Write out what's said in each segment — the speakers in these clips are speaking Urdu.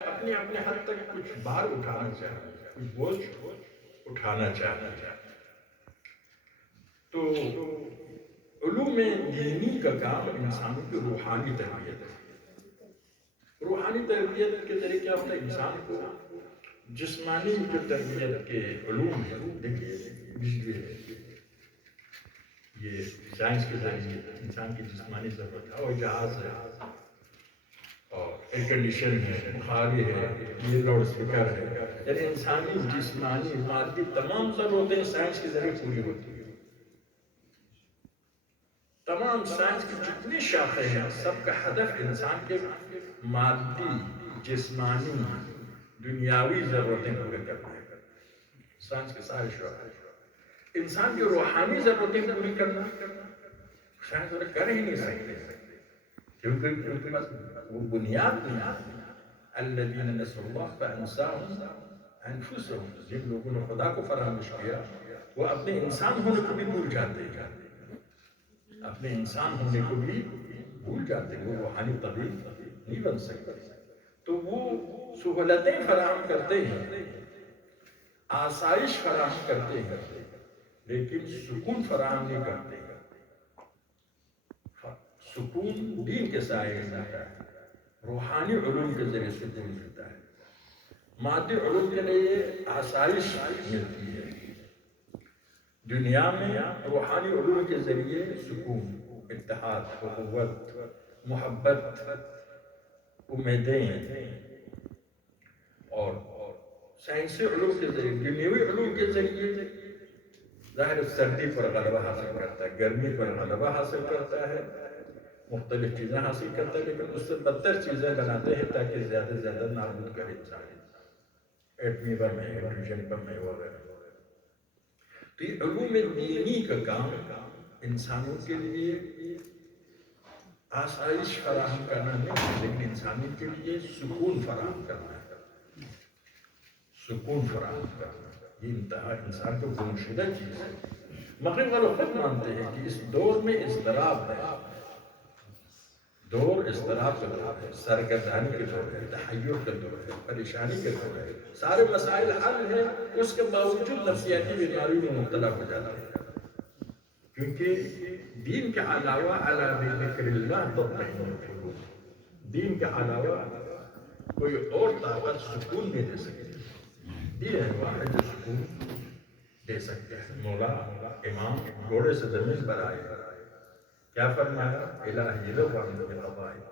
اپنے اپنے حد تک کچھ بار اٹھانا چاہیے، کچھ بوجھ اٹھانا چاہیے. تو علوم دینی کا کام انسانوں کی روحانی تربیت ہے. روحانی تربیت کے ذریعے کیا ہوتا ہے؟ انسان کو جسمانی جو تربیت کے علوم ہیں، دیکھیے بجلی ہے، یہ سائنس کے ذریعے انسان کی جسمانی ضرورت ہے، اور جہاز ہے، اور ایئر کنڈیشن ہے، بخاری ہے، یہ لاؤڈ اسپیکر ہے، یعنی انسانی جسمانی مادی تمام ضرورتیں سائنس کے ذریعے پوری ہوتی ہیں. تمام سائنس کی جتنی شاخیں ہیں سب کا ہدف انسان کے مادی جسمانی دنیاوی ضرورتیں پورے کرنا ہے. سائنس کے سارے شعبے انسان کی روحانی ضرورتیں پوری کرنا سائنس والے کر ہی نہیں سکتے، کیونکہ ان کے پاس وہ بنیاد نہیں ہے. الذین نسوا اللہ فانساهم انفسهم، جن لوگوں نے خدا کو فراموش کیا وہ اپنے انسان ہونے کو بھی بھول جاتے ہیں، اپنے انسان ہونے کو بھی بھول جاتے ہیں، وہ روحانی طبیب نہیں بن سکتے. تو وہ سہولتیں فراہم کرتے ہیں، آسائش فراہم کرتے ہیں، لیکن سکون فراہم نہیں کرتے. سکون دین کے سائے میں آتا ہے، روحانی علوم کے ذریعے سکون ملتا ہے. مادی علوم کے لیے آسائش ملتی ہے، دنیا میں روحانی علوم کے ذریعے سکون، اتحاد، قوت، محبت، امیدیں. اور سائنسی علوم کے ذریعے، دنیاوی علوم کے ذریعے ظاہر سردی پر غلبہ حاصل کرتا ہے، گرمی پر غلبہ حاصل کرتا ہے، مختلف چیزیں حاصل کرتا ہے، لیکن اس سے بدتر چیزیں بناتے ہیں تاکہ زیادہ سے زیادہ نابود کرے انسان. ایٹمی بم ہے، ہائیڈروجن بم ہے وغیرہ. تو یہ علوم دینی کا کام انسانوں کے لیے آسائش فراہم کرنا نہیں، لیکن انسانوں کے لیے سکون فراہم کرنا ہے. سکون فراہم کرنا یہ انتہا انسان کو گمشدہ چیز ہے. مغرب والے خود مانتے ہیں کہ اس دور میں اضطراب ہے، دور اضطراب کا دور ہے، سرگردانی کے دور ہے، تحیر کا دور ہے، پریشانی کے دور ہے. سارے مسائل حل ہیں، اس کے باوجود نفسیاتی بیماری میں مبتلا ہو جاتا ہے. کیونکہ دین کے علاوہ الا بذکر اللہ تطمئن القلوب، دین کے علاوہ کوئی اور طاقت سکون نہیں دے سکتی. دین واحد جو سکون دے سکتے ہیں. مولا امام گھوڑے سے زمین پر آئے، کیا فرمایا؟ الہی لو ان بقضائک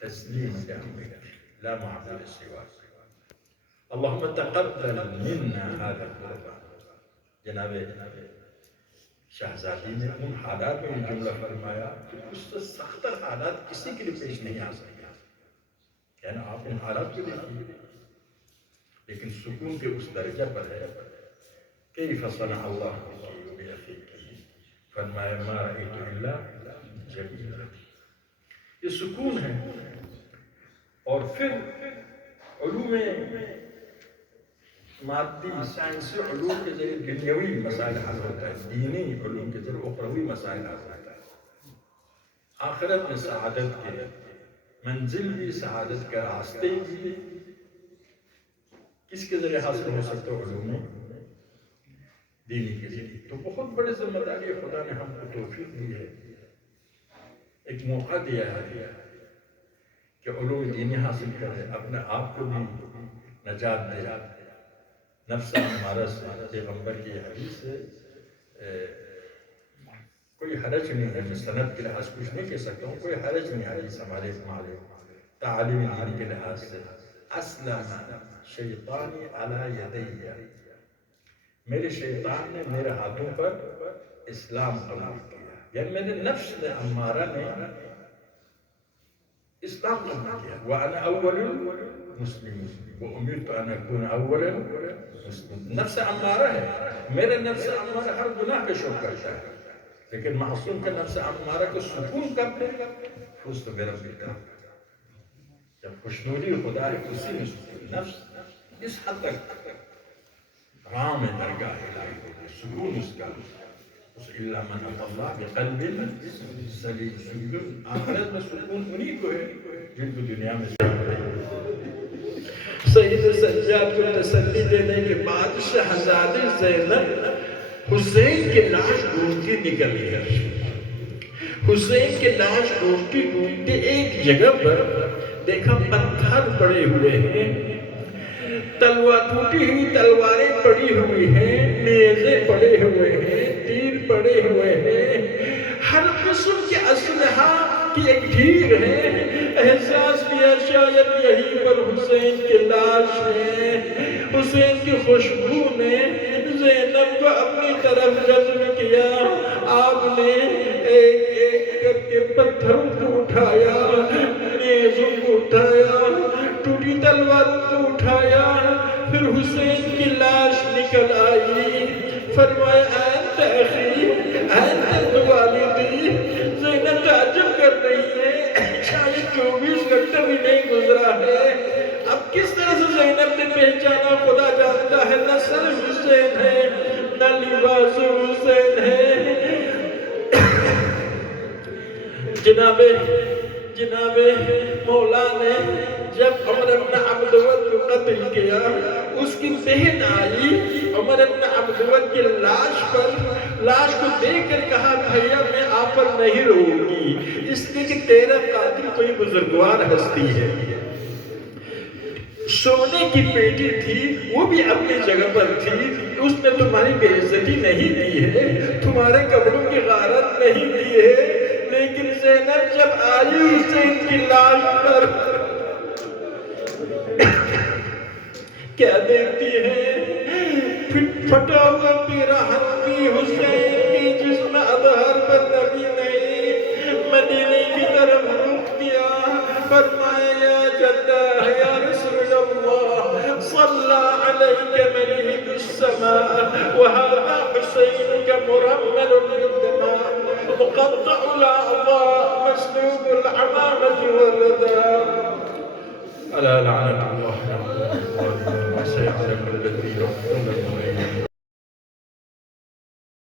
تسلیم لامرک لا معبود سواک اللہم تقبل منا هذا القربان. جناب شہزادی نے ان حالات میں یہ جملہ فرمایا کہ اس سے سختر حالات کسی کے لیے پیش نہیں آ سکتے. یعنی آپ ان حالات کو دیکھیے، لیکن سکون کے اس درجہ پر ہے. کیف صنع اللہ بکی وبأخیک، فرمایا ما رأیت الا جمیلا. یہ سکون ہے. اور پھر علوم مادی سائنسی علوم کے ذریعے دنیاوی مسائل حل ہوتا ہے، دینی علوم کے ذریعے اخروی مسائل حل ہوتا ہے. آخرت میں سعادت کے منزل بھی، سعادت کے راستے بھی کس کے ذریعے حاصل ہو سکتے ہیں؟ علوم دینی کے ذریعے. تو بہت بڑی ذمہ داری خدا نے ہم کو توفیق دی ہے، ایک موقع دیا ہے کہ علوم دینی حاصل کرے، اپنے آپ کو بھی نجات دے. نفس امارہ سے، پیغمبر کی حدیث ہے، کوئی حرج نہیں ہے. میں سند کے لحاظ کچھ نہیں کہہ سکتا ہوں، کوئی حرج نہیں حدیث ہمارے تعلیم دینی کے لحاظ سے. اسلم شیطانی علی یدی، میرے شیطان نے میرے ہاتھوں پر اسلام قبول کیا. یعنی میرے نفس امارہ نے اسلام قبول کیا. وَأَنَا أَوَّلُ الْمُسْلِمِينَ وَأُمِرْتُ أَنْ أَكُونَ أَوَّلَ الْمُسْلِمِينَ. نفس امارہ ہے، میرے نفس امارہ ہر گناہ کا شوق کرتا ہے، لیکن معصوم کا نفس امارہ کو سکون کب دے گا؟ فزت برب الکعبہ. جب خوشنودی خدا ہے اسی میں سکون. نفس اس حد تک رام درگاہ الہی ہوگی، سکون اس کا. الا من اتى الله بقلب سلیم. سکون آخرت میں سکون انہی کو ہے جن کو دنیا میں سید سجاد کو تسلی دینے کے بعد شہزادی زینب حسین کے لاش ڈھونڈتی نکلی ہے۔ حسین کے لاش ڈھونڈتی ڈھونڈتی ایک جگہ پر دیکھا پتھر پڑے ہوئے ہیں، ٹوٹی ہوئی تلواریں پڑی ہوئی ہیں، نیزے پڑے ہوئے ہیں، تیر پڑے ہوئے ہیں، ہر قسم کے اسلحہ کی ایک ڈھیر ہے۔ احساس کیا شاید یہیں پر حسین کی لاش ہے۔ حسین کی خوشبو نے زینب کو اپنی طرف جذب کیا۔ آپ نے ایک ایک کر کے پتھروں کو اٹھایا، نیزوں کو اٹھایا، ٹوٹی تلواروں کو اٹھایا، پھر حسین کی لاش نکل آئی۔ فرمایا انت اخی انت والدی۔ زینب تعجب کر رہی ہے، شاید 24 گھنٹہ بھی نہیں گزرا ہے، اب کس طرح سے زینب نے پہچانا خدا جانتا ہے۔ نہ سر حسین ہے نہ لباس حسین ہے۔ جناب مولا نے جب عمر بن عبدود کو قتل کیا، اس کی بہن آئی عمر بن عبدود کی لاش کو دیکھ کر کہا بھیا میں آپ پر نہیں رہوں گی، اس لیے کہ تیرا قاتل کوئی بزرگوار ہستی ہے۔ سونے کی پیٹی تھی، وہ بھی اپنی جگہ پر تھی، اس نے تمہاری بے عزتی نہیں کی ہے، تمہارے کپڑوں کی غارت نہیں کی ہے، لیکن زینب جب آئی حسین کی لاش پر کیا دیکھتی ہے؟ پھٹا ہوا پیراہن بھی حسین کی، جس میں اظہر پر نبی نہیں، مدینے کی طرف رخ کیا۔ فرمایا یا جدہ یا رسول اللہ صلی علیک ملیک السماء وہذا حسینک مرمل بالدماء مقطع الاعضاء مسلوب العمامة والرداء الا لعنة الله سيعلم الذين